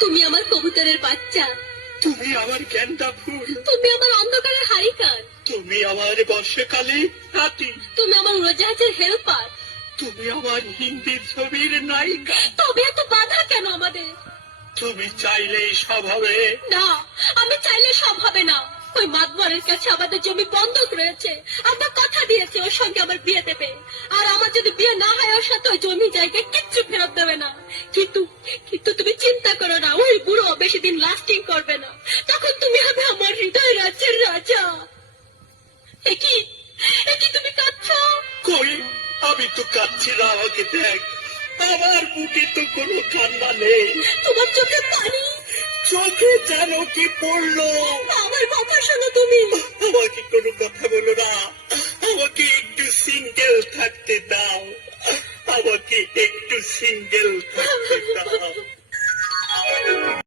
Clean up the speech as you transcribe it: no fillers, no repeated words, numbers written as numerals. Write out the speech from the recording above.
তুমি আমার কবুতরের বাচ্চা, তুমি আমার গেন্দা ফুল, তুমি আমার অন্ধকারের হারিকান, তুমি আমার বর্ষাকালে হাতি, তুমি আমার উড়োজাহাজের হেল্পার। তুমি আমার হিন্দি ছবির নায়িকা। তবে এত বাধা কেন আমাদের? তুমি চাইলেই সব হবে না, আমি চাইলে সব হবে না। ওই মাতবরের কাছে আমাদের জমি বন্ধক রয়েছে। আমরা কথা দিয়েছি ওর সঙ্গে আমার বিয়ে দেবে, আর আমার যদি বিয়ে না হয় ওর সাথে ওই জমি জায়গায় কিচ্ছু ফেরত দেবে না। কিন্তু কিন্তু তুমি চিন্তা করো না, ওই বুড়ো বেশি দিন লাস্টিং করবে না। তখন তুমি হবে আমার হৃদয় রাজ্যের রাজা। একই একই তুমি কাঁদছো? কই, আমি তো কাঁদছি না, আমাকে দেখ, আমার বুকে তো কোনো কান্না নেই। তোমার চোখে পানি, চোখে যেন কি পড়লো। আমার কথা শোনো তুমি। আমাকে কোনো কথা বলো না, আমাকে একটু সিঙ্গেল থাকতে দাও, আমাকে একটু সিঙ্গেল থাকতে দাও।